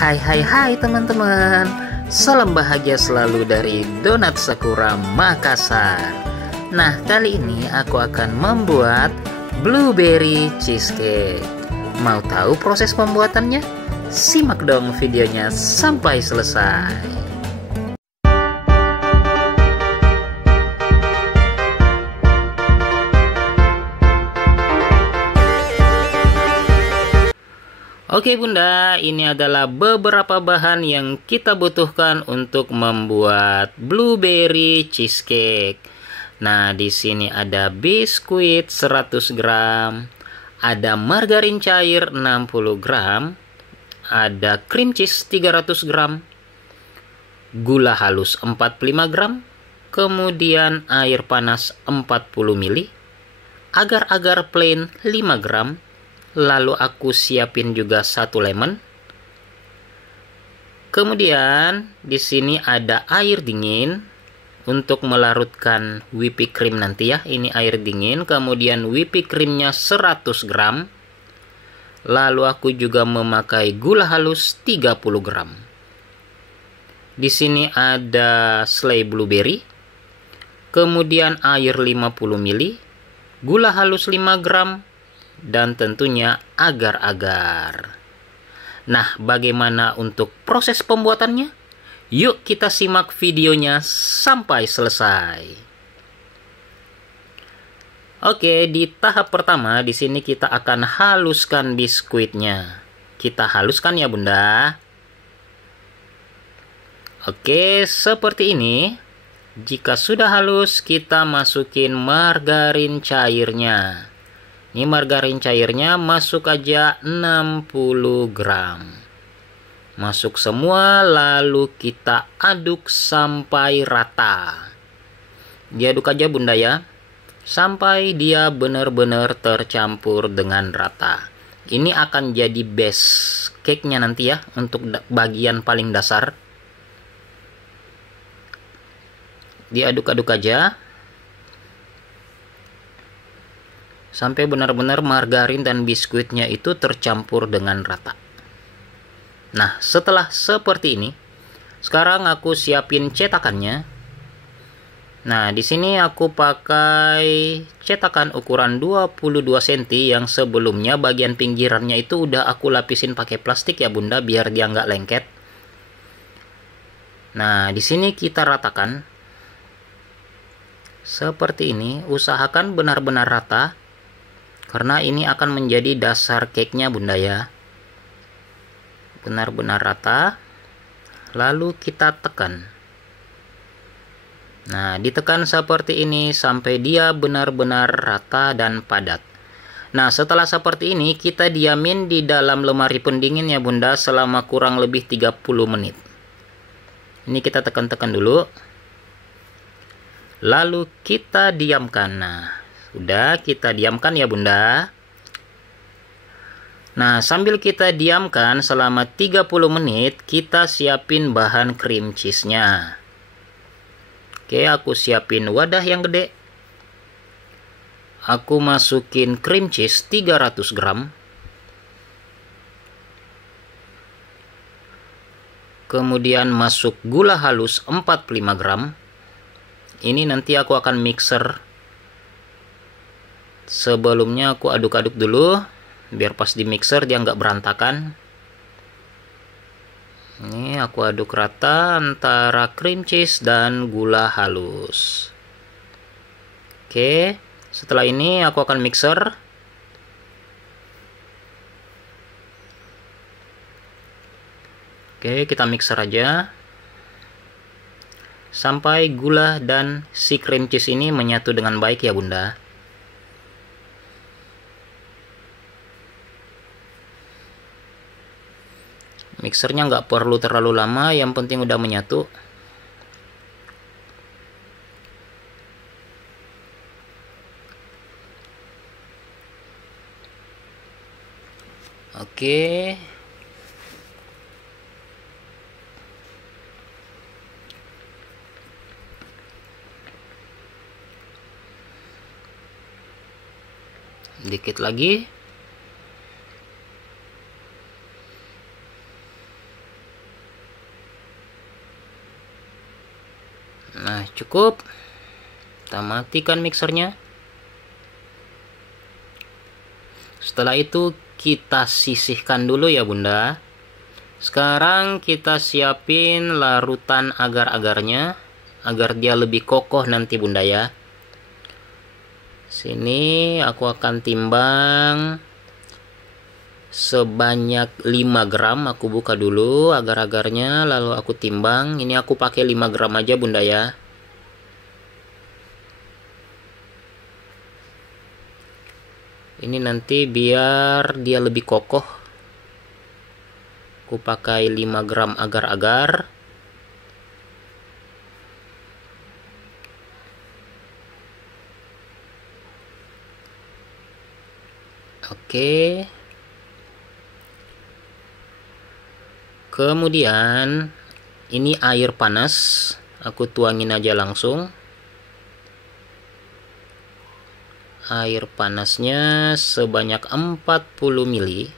Hai hai hai teman-teman, salam bahagia selalu dari Donat Sakura Makassar. Nah, kali ini aku akan membuat blueberry cheesecake. Mau tahu proses pembuatannya? Simak dong videonya sampai selesai. Oke Bunda, ini adalah beberapa bahan yang kita butuhkan untuk membuat blueberry cheesecake. Nah, di sini ada biskuit 100 gram, ada margarin cair 60 gram, ada cream cheese 300 gram, gula halus 45 gram, kemudian air panas 40 ml, agar-agar plain 5 gram, lalu aku siapin juga 1 lemon. Kemudian di sini ada air dingin untuk melarutkan whipping cream nanti ya. Ini air dingin, kemudian whipping creamnya 100 gram. Lalu aku juga memakai gula halus 30 gram. Di sini ada selai blueberry. Kemudian air 50 ml, gula halus 5 gram, dan tentunya agar-agar. Nah, bagaimana untuk proses pembuatannya? Yuk kita simak videonya sampai selesai. Oke, di tahap pertama di sini kita akan haluskan biskuitnya. Kita haluskan ya, Bunda. Oke, seperti ini. Jika sudah halus, kita masukin margarin cairnya. Ini margarin cairnya masuk aja 60 gram. Masuk semua, lalu kita aduk sampai rata. Diaduk aja Bunda ya, sampai dia benar-benar tercampur dengan rata. Ini akan jadi base cake-nya nanti ya, untuk bagian paling dasar. Diaduk-aduk aja sampai benar-benar margarin dan biskuitnya itu tercampur dengan rata. Nah, setelah seperti ini, sekarang aku siapin cetakannya. Nah, di sini aku pakai cetakan ukuran 22 cm yang sebelumnya bagian pinggirannya itu udah aku lapisin pakai plastik ya Bunda, biar dia nggak lengket. Nah, di sini kita ratakan seperti ini. Usahakan benar-benar rata, karena ini akan menjadi dasar cake-nya Bunda ya. Benar-benar rata. Lalu kita tekan. Nah, ditekan seperti ini sampai dia benar-benar rata dan padat. Nah, setelah seperti ini kita diamin di dalam lemari pendingin ya Bunda selama kurang lebih 30 menit. Ini kita tekan-tekan dulu. Lalu kita diamkan. Nah, sudah kita diamkan ya Bunda. Nah, sambil kita diamkan selama 30 menit, kita siapin bahan cream cheese-nya. Oke, aku siapin wadah yang gede. Aku masukin cream cheese 300 gram. Kemudian masuk gula halus 45 gram. Ini nanti aku akan mixer. Sebelumnya aku aduk-aduk dulu, biar pas di mixer dia nggak berantakan. Ini aku aduk rata antara cream cheese dan gula halus. Oke, setelah ini aku akan mixer. Oke, kita mixer aja sampai gula dan si cream cheese ini menyatu dengan baik ya Bunda. Mixernya nggak perlu terlalu lama, yang penting udah menyatu. Oke. Dikit lagi. Nah, cukup. Kita matikan mixernya. Setelah itu kita sisihkan dulu ya Bunda. Sekarang kita siapin larutan agar-agarnya agar dia lebih kokoh nanti Bunda ya. Sini aku akan timbang sebanyak 5 gram. Aku buka dulu agar-agarnya lalu aku timbang. Ini aku pakai 5 gram aja Bunda ya. Ini nanti biar dia lebih kokoh, aku pakai 5 gram agar-agar. Oke. Kemudian ini air panas, aku tuangin aja langsung. Air panasnya sebanyak 40 ml.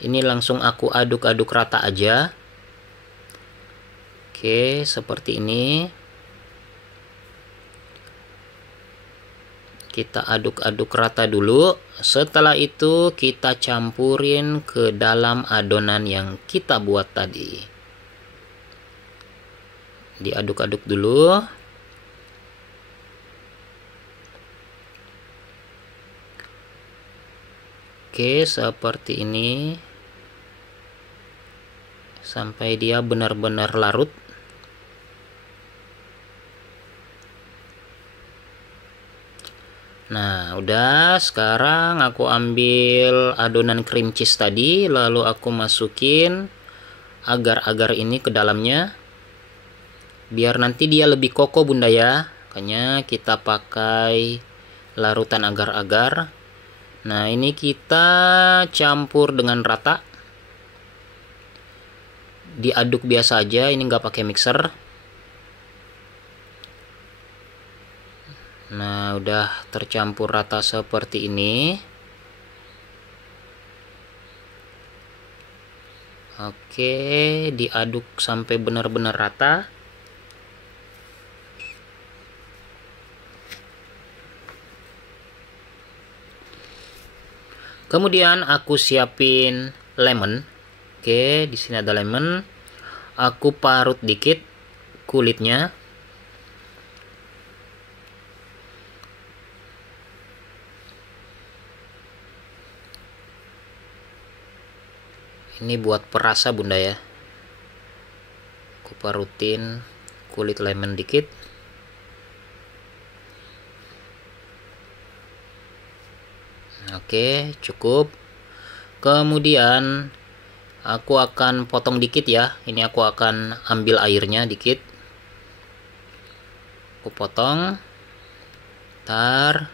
Ini langsung aku aduk-aduk rata aja. Oke, seperti ini. Kita aduk-aduk rata dulu. Setelah itu kita campurin ke dalam adonan yang kita buat tadi. Diaduk-aduk dulu. Oke, seperti ini sampai dia benar-benar larut. Nah, udah. Sekarang aku ambil adonan cream cheese tadi, lalu aku masukin agar-agar ini ke dalamnya. Biar nanti dia lebih kokoh Bunda ya. Makanya kita pakai larutan agar-agar. Nah, ini kita campur dengan rata. Diaduk biasa aja, ini nggak pakai mixer. Nah, udah tercampur rata seperti ini. Oke, diaduk sampai benar-benar rata. Kemudian aku siapin lemon. Oke, di sini ada lemon. Aku parut dikit kulitnya. Ini buat perasa Bunda ya. Aku parutin kulit lemon dikit. Oke, cukup. Kemudian aku akan potong dikit ya. Ini aku akan ambil airnya dikit. Aku potong. Ntar.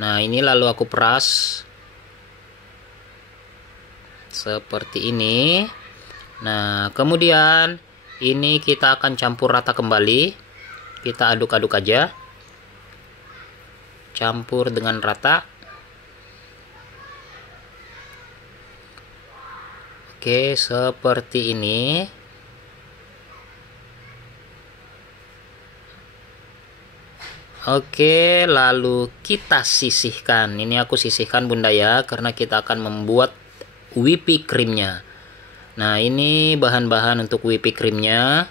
Nah, ini lalu aku peras. Seperti ini. Nah, kemudian ini kita akan campur rata kembali. Kita aduk-aduk aja. Campur dengan rata. Oke, seperti ini. Oke, lalu kita sisihkan. Ini aku sisihkan Bunda ya, karena kita akan membuat whipping creamnya. Nah, ini bahan-bahan untuk whipping creamnya.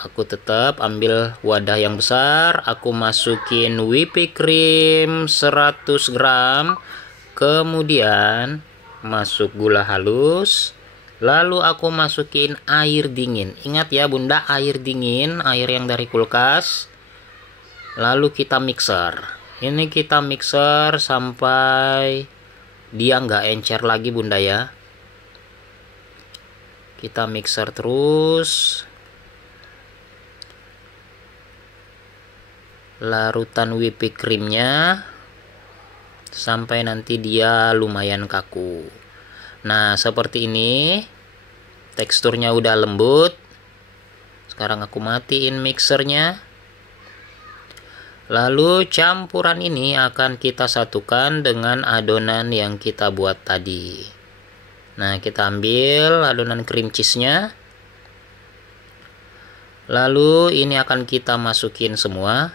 Aku tetap ambil wadah yang besar. Aku masukin whipping cream 100 gram. Kemudian masuk gula halus, lalu aku masukin air dingin. Ingat ya Bunda, air dingin, air yang dari kulkas. Lalu kita mixer. Ini kita mixer sampai dia nggak encer lagi Bunda ya. Kita mixer terus. Larutan whipping creamnya sampai nanti dia lumayan kaku. Nah, seperti ini. Teksturnya udah lembut. Sekarang aku matiin mixernya. Lalu campuran ini akan kita satukan dengan adonan yang kita buat tadi. Nah, kita ambil adonan cream cheese-nya. Lalu ini akan kita masukin semua.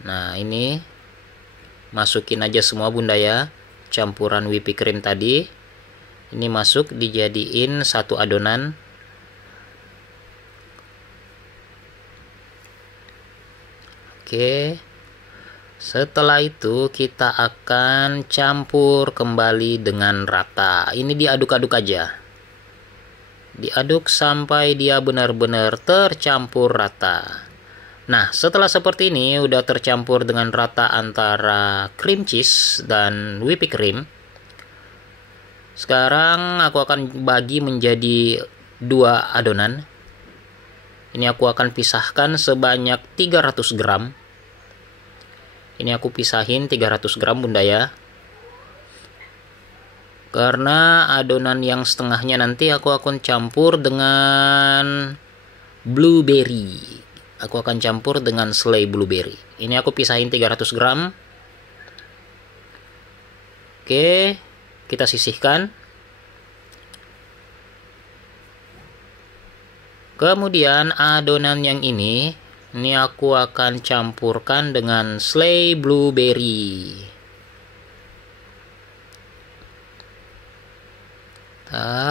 Nah, ini masukin aja semua bunda ya, campuran whipping cream tadi. Ini masuk, dijadiin satu adonan. Oke. Setelah itu kita akan campur kembali dengan rata. Ini diaduk-aduk aja. Diaduk sampai dia benar-benar tercampur rata. Nah, setelah seperti ini udah tercampur dengan rata antara cream cheese dan whipping cream. Sekarang aku akan bagi menjadi 2 adonan. Ini aku akan pisahkan sebanyak 300 gram. Ini aku pisahin 300 gram bunda ya. Karena adonan yang setengahnya nanti aku akan campur dengan blueberry. Aku akan campur dengan selai blueberry. Ini aku pisahin 300 gram. Oke, kita sisihkan. Kemudian adonan yang ini aku akan campurkan dengan selai blueberry.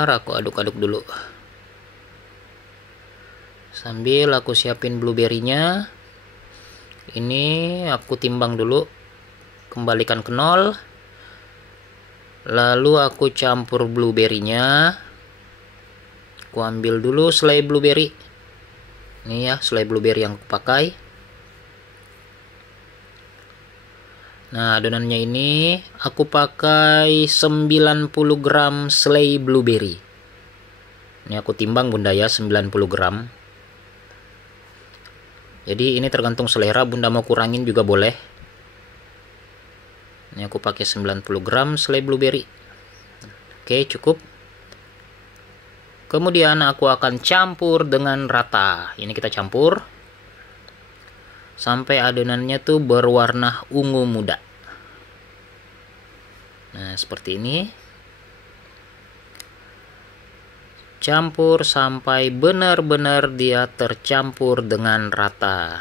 Aku aduk-aduk dulu. Sambil aku siapin blueberry-nya. Ini aku timbang dulu. Kembalikan ke 0. Lalu aku campur blueberry-nya. Aku ambil dulu selai blueberry. Ini ya, selai blueberry yang aku pakai. Nah, adonannya ini aku pakai 90 gram selai blueberry. Ini aku timbang bunda ya, 90 gram. Jadi ini tergantung selera, bunda mau kurangin juga boleh. Ini aku pakai 90 gram selai blueberry. Oke, cukup. Kemudian aku akan campur dengan rata. Ini kita campur sampai adonannya tuh berwarna ungu muda. Nah, seperti ini. Campur sampai benar-benar dia tercampur dengan rata.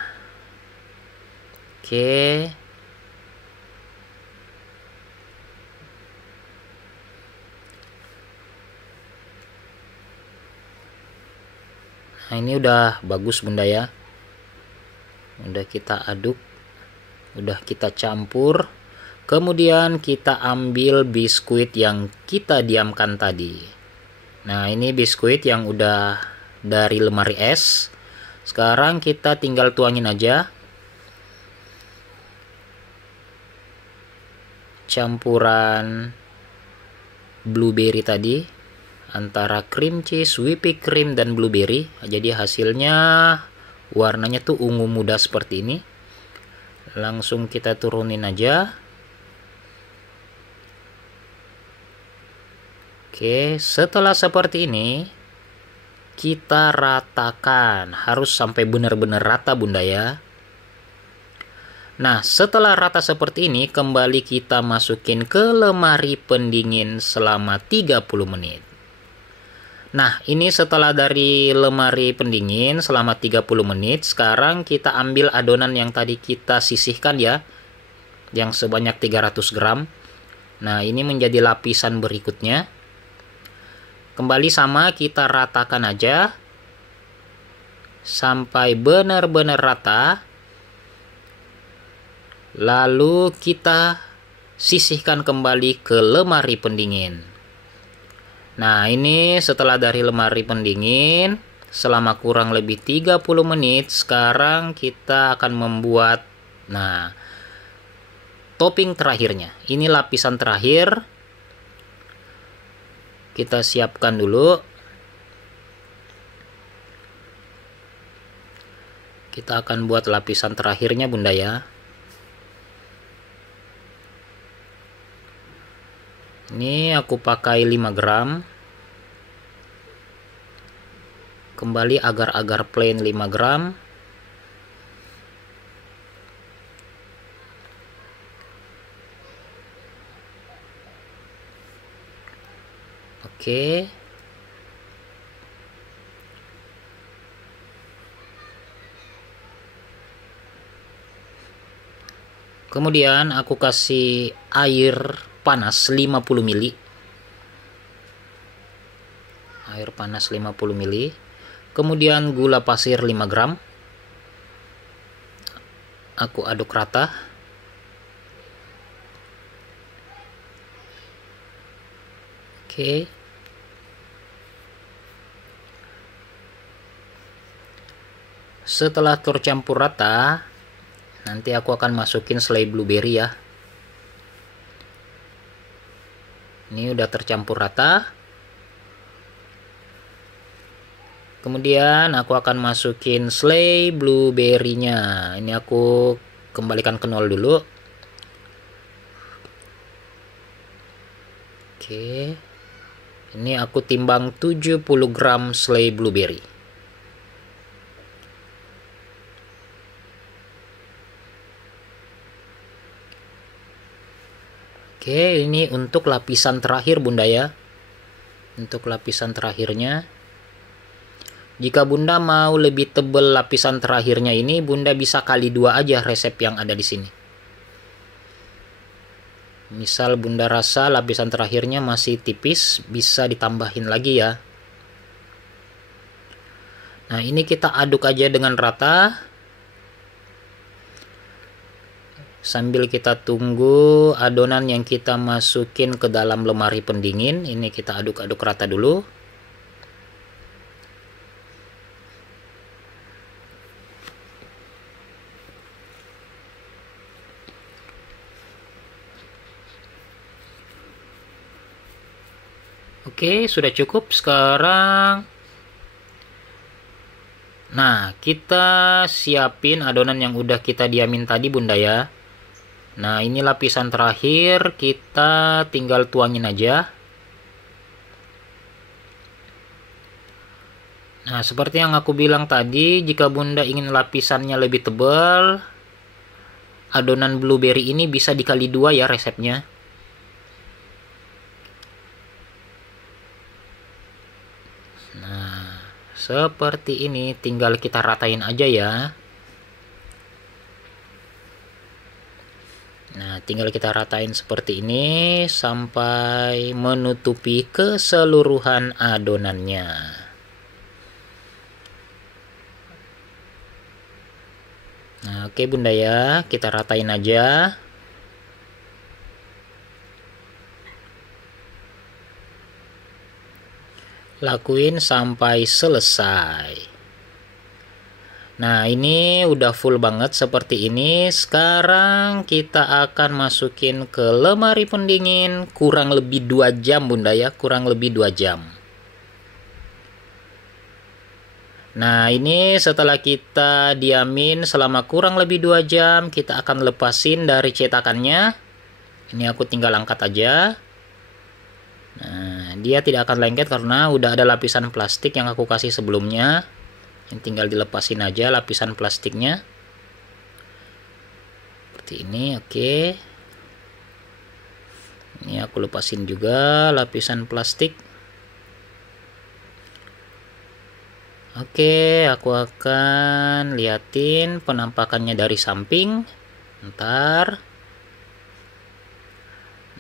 Oke. Nah, ini udah bagus bunda ya. Udah kita aduk, udah kita campur. Kemudian kita ambil biskuit yang kita diamkan tadi. Nah, ini biskuit yang udah dari lemari es. Sekarang kita tinggal tuangin aja campuran blueberry tadi antara cream cheese, whipping cream, dan blueberry. Jadi hasilnya warnanya tuh ungu muda seperti ini. Langsung kita turunin aja. Oke, setelah seperti ini kita ratakan. Harus sampai benar-benar rata bunda ya. Nah, setelah rata seperti ini, kembali kita masukin ke lemari pendingin selama 30 menit. Nah, ini setelah dari lemari pendingin selama 30 menit, sekarang kita ambil adonan yang tadi kita sisihkan ya, yang sebanyak 300 gram. Nah, ini menjadi lapisan berikutnya. Kembali sama, kita ratakan aja sampai benar-benar rata. Lalu kita sisihkan kembali ke lemari pendingin. Nah, ini setelah dari lemari pendingin selama kurang lebih 30 menit, sekarang kita akan membuat topping terakhirnya. Ini lapisan terakhir. Kita siapkan dulu. Kita akan buat lapisan terakhirnya bunda ya. Ini aku pakai 5 gram. Kembali agar-agar plain 5 gram. Oke. Kemudian aku kasih air panas 50 ml. Air panas 50 ml. Kemudian gula pasir 5 gram. Aku aduk rata. Oke. Setelah tercampur rata, nanti aku akan masukin selai blueberry ya. Ini udah tercampur rata. Kemudian aku akan masukin selai blueberry-nya. Ini aku kembalikan ke 0 dulu. Oke. Ini aku timbang 70 gram selai blueberry. Oke, ini untuk lapisan terakhir Bunda ya. Untuk lapisan terakhirnya. Jika Bunda mau lebih tebal lapisan terakhirnya ini, Bunda bisa kali 2 aja resep yang ada di sini. Misal Bunda rasa lapisan terakhirnya masih tipis, bisa ditambahin lagi ya. Nah, ini kita aduk aja dengan rata. Sambil kita tunggu adonan yang kita masukin ke dalam lemari pendingin, ini kita aduk-aduk rata dulu. Oke, sudah cukup sekarang. Nah, kita siapin adonan yang udah kita diamin tadi Bunda ya. Nah, ini lapisan terakhir, kita tinggal tuangin aja. Nah, seperti yang aku bilang tadi, jika Bunda ingin lapisannya lebih tebal, adonan blueberry ini bisa dikali 2 ya resepnya. Nah, seperti ini, tinggal kita ratain aja ya. Nah, tinggal kita ratain seperti ini sampai menutupi keseluruhan adonannya. Nah, oke Bunda ya, kita ratain aja. Lakuin sampai selesai. Nah, ini udah full banget seperti ini. Sekarang kita akan masukin ke lemari pendingin kurang lebih 2 jam Bunda ya, kurang lebih 2 jam. Nah, ini setelah kita diamin selama kurang lebih 2 jam, kita akan lepasin dari cetakannya. Ini aku tinggal angkat aja. Nah, dia tidak akan lengket karena udah ada lapisan plastik yang aku kasih sebelumnya. Yang tinggal dilepasin aja lapisan plastiknya. Seperti ini, oke. Ini aku lepasin juga lapisan plastik. Oke, aku akan liatin penampakannya dari samping. Ntar.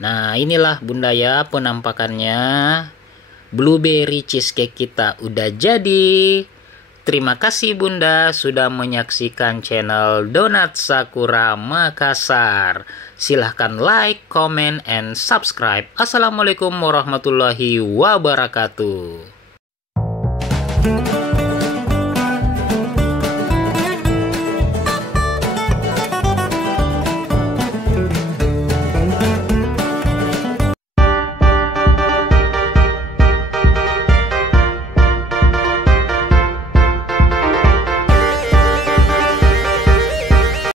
Nah, inilah Bunda ya penampakannya. Blueberry cheesecake kita udah jadi. Terima kasih Bunda sudah menyaksikan channel Donat Sakura Makassar. Silahkan like, comment, and subscribe. Assalamualaikum warahmatullahi wabarakatuh.